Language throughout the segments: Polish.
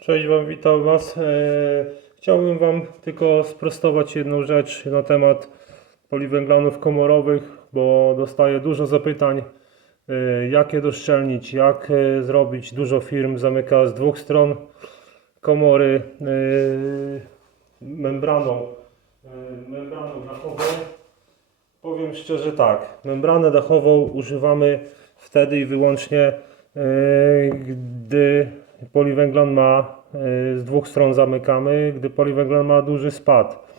Cześć Wam, witam Was. E, Chciałbym Wam tylko sprostować jedną rzecz na temat poliwęglanów komorowych, bo dostaję dużo zapytań, e, jak je doszczelnić, jak e, zrobić. Dużo firm zamyka z dwóch stron komory membraną, membraną dachową. Powiem szczerze tak, membranę dachową używamy wtedy i wyłącznie, gdy poliwęglan ma e, z dwóch stron zamykamy, gdy poliwęglan ma duży spad.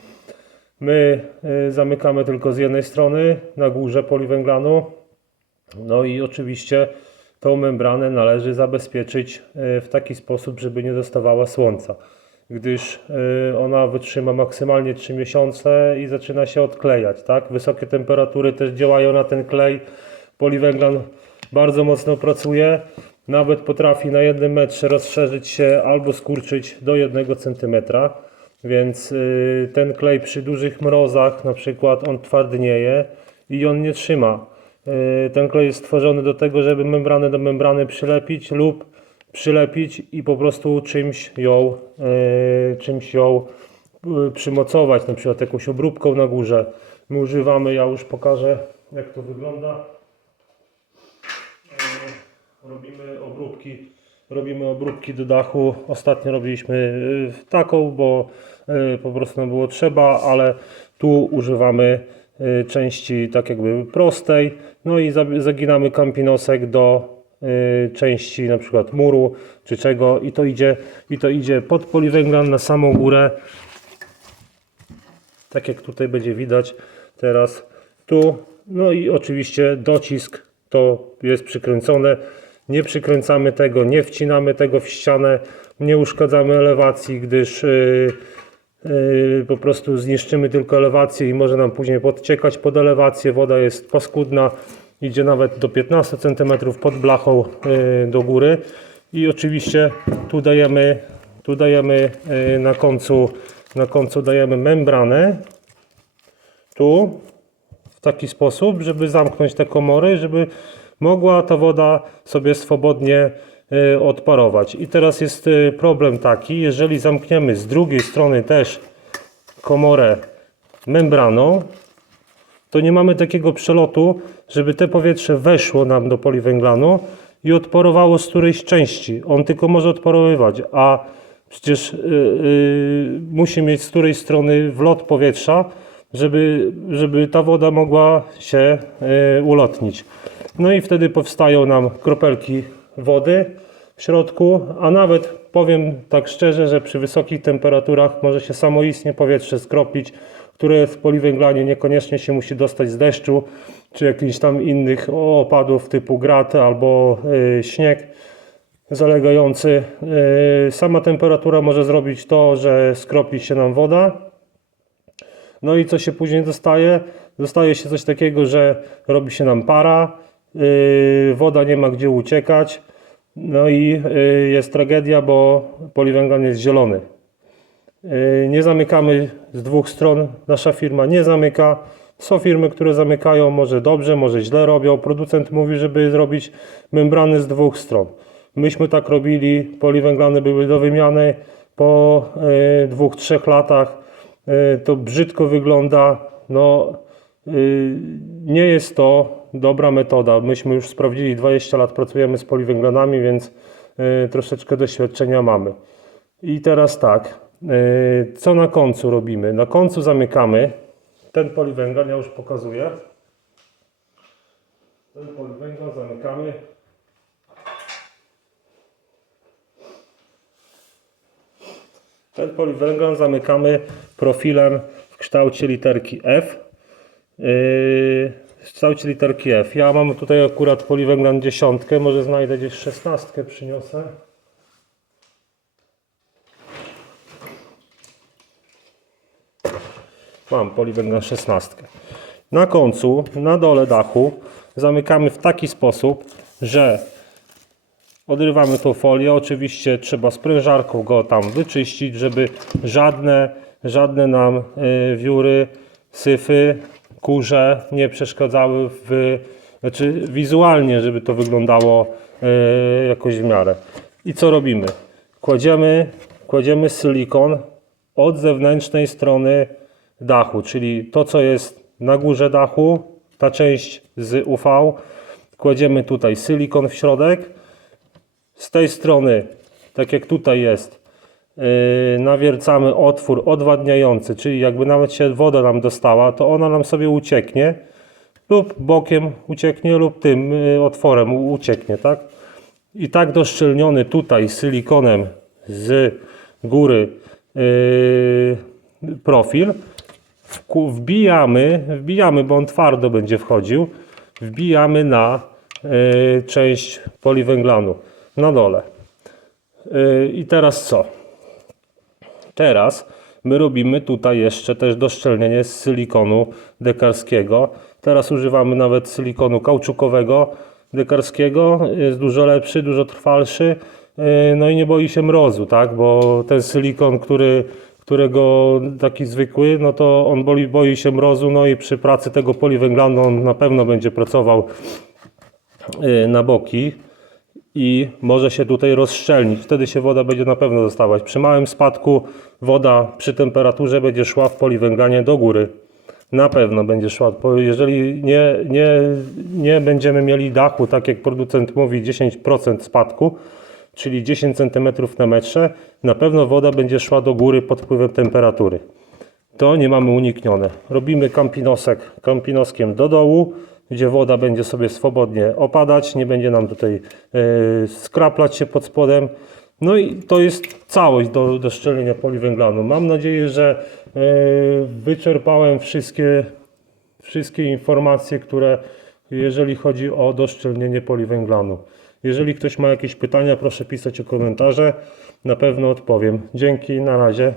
My e, zamykamy tylko z jednej strony na górze poliwęglanu. No i oczywiście tą membranę należy zabezpieczyć e, w taki sposób, żeby nie dostawała słońca, gdyż ona wytrzyma maksymalnie 3 miesiące i zaczyna się odklejać. Tak? Wysokie temperatury też działają na ten klej. Poliwęglan bardzo mocno pracuje, nawet potrafi na jednym metrze rozszerzyć się albo skurczyć do 1 cm. Więc y, ten klej przy dużych mrozach na przykład on twardnieje i on nie trzyma. Y, Ten klej jest stworzony do tego, żeby membranę do membrany przylepić lub przylepić i po prostu czymś ją, y, czymś ją przymocować, na przykład jakąś obróbką na górze. My używamy, ja już pokażę jak to wygląda. Robimy obróbki, robimy obróbki do dachu. Ostatnio robiliśmy y, taką, bo y, po prostu nam było trzeba, ale tu używamy y, części tak jakby prostej. No i za- zaginamy kampinosek do części na przykład muru czy czego i to idzie, i to idzie pod poliwęglan na samą górę. Tak jak tutaj będzie widać teraz tu. No i oczywiście docisk to jest przykręcone. Nie przykręcamy tego, nie wcinamy tego w ścianę, nie uszkadzamy elewacji, gdyż yy, yy, po prostu zniszczymy tylko elewację i może nam później podciekać pod elewację. Woda jest paskudna, idzie nawet do 15 cm pod blachą yy, do góry. I oczywiście tu dajemy, tu dajemy yy, na końcu, na końcu dajemy membranę. Tu w taki sposób, żeby zamknąć te komory, żeby mogła ta woda sobie swobodnie y, odparować. I teraz jest y, problem taki, jeżeli zamkniemy z drugiej strony też komorę membraną, to nie mamy takiego przelotu, żeby te powietrze weszło nam do poliwęglanu i odparowało z którejś części. On tylko może odparowywać, a przecież y, y, musi mieć z której strony wlot powietrza, żeby, żeby ta woda mogła się y, ulotnić. No i wtedy powstają nam kropelki wody w środku, a nawet powiem tak szczerze, że przy wysokich temperaturach może się samoistnie powietrze skropić, które w poliwęglanie niekoniecznie się musi dostać z deszczu czy jakichś tam innych opadów typu grat albo y, śnieg zalegający. Y, sama temperatura może zrobić to, że skropi się nam woda. No i co się później dostaje? Dostaje się coś takiego, że robi się nam para, woda nie ma gdzie uciekać, no i yy, jest tragedia, bo poliwęglan jest zielony. Yy, nie zamykamy z dwóch stron, nasza firma nie zamyka. Są firmy, które zamykają, może dobrze, może źle robią. Producent mówi, żeby zrobić membrany z dwóch stron. Myśmy tak robili, poliwęglany były do wymiany po dwóch, trzech latach. To brzydko wygląda. No, nie jest to dobra metoda. Myśmy już sprawdzili, 20 lat pracujemy z poliwęglanami, więc yy, troszeczkę doświadczenia mamy. I teraz tak, yy, co na końcu robimy? Na końcu zamykamy ten poliwęglan, ja już pokazuję. Ten poliwęglan zamykamy. Ten poliwęglan zamykamy profilem w kształcie literki F. Yy, w kształcie literki F. Ja mam tutaj akurat poliwęglan dziesiątkę, może znajdę gdzieś szesnastkę przyniosę. Mam poliwęglan 16. Na końcu, na dole dachu zamykamy w taki sposób, że odrywamy tą folię. Oczywiście trzeba sprężarką go tam wyczyścić, żeby żadne, żadne nam y, wióry, syfy, kurze nie przeszkadzały w, znaczy wizualnie, żeby to wyglądało y, jakoś w miarę. I co robimy? kładziemy, kładziemy silikon od zewnętrznej strony dachu, czyli to, co jest na górze dachu, ta część z UV, kładziemy tutaj silikon w środek. Z tej strony, tak jak tutaj jest, yy, nawiercamy otwór odwadniający, czyli jakby nawet się woda nam dostała, to ona nam sobie ucieknie lub bokiem ucieknie, lub tym yy, otworem ucieknie, tak? I tak doszczelniony tutaj silikonem z góry yy, profil wbijamy, wbijamy, bo on twardo będzie wchodził, wbijamy na yy, część poliwęglanu na dole. Yy, I teraz co? Teraz my robimy tutaj jeszcze też doszczelnienie z silikonu dekarskiego. Teraz używamy nawet silikonu kauczukowego dekarskiego. Jest dużo lepszy, dużo trwalszy. Yy, No i nie boi się mrozu, tak? Bo ten silikon, który, którego taki zwykły, no to on boi, boi się mrozu. No i przy pracy tego poliwęglanu on na pewno będzie pracował yy, na boki i może się tutaj rozszczelnić. Wtedy się woda będzie na pewno dostawać. Przy małym spadku woda przy temperaturze będzie szła w poliwęglanie do góry. Na pewno będzie szła. Jeżeli nie, nie, nie będziemy mieli dachu, tak jak producent mówi, 10% spadku, czyli 10 cm na metrze, na pewno woda będzie szła do góry pod wpływem temperatury. To nie mamy uniknione. Robimy kampinosek kampinoskiem do dołu, gdzie woda będzie sobie swobodnie opadać, nie będzie nam tutaj e, skraplać się pod spodem. No i to jest całość do, do szczelenia poliwęglanu. Mam nadzieję, że e, wyczerpałem wszystkie, wszystkie informacje, które jeżeli chodzi o doszczelnienie poliwęglanu. Jeżeli ktoś ma jakieś pytania, proszę pisać o komentarze. Na pewno odpowiem. Dzięki, na razie.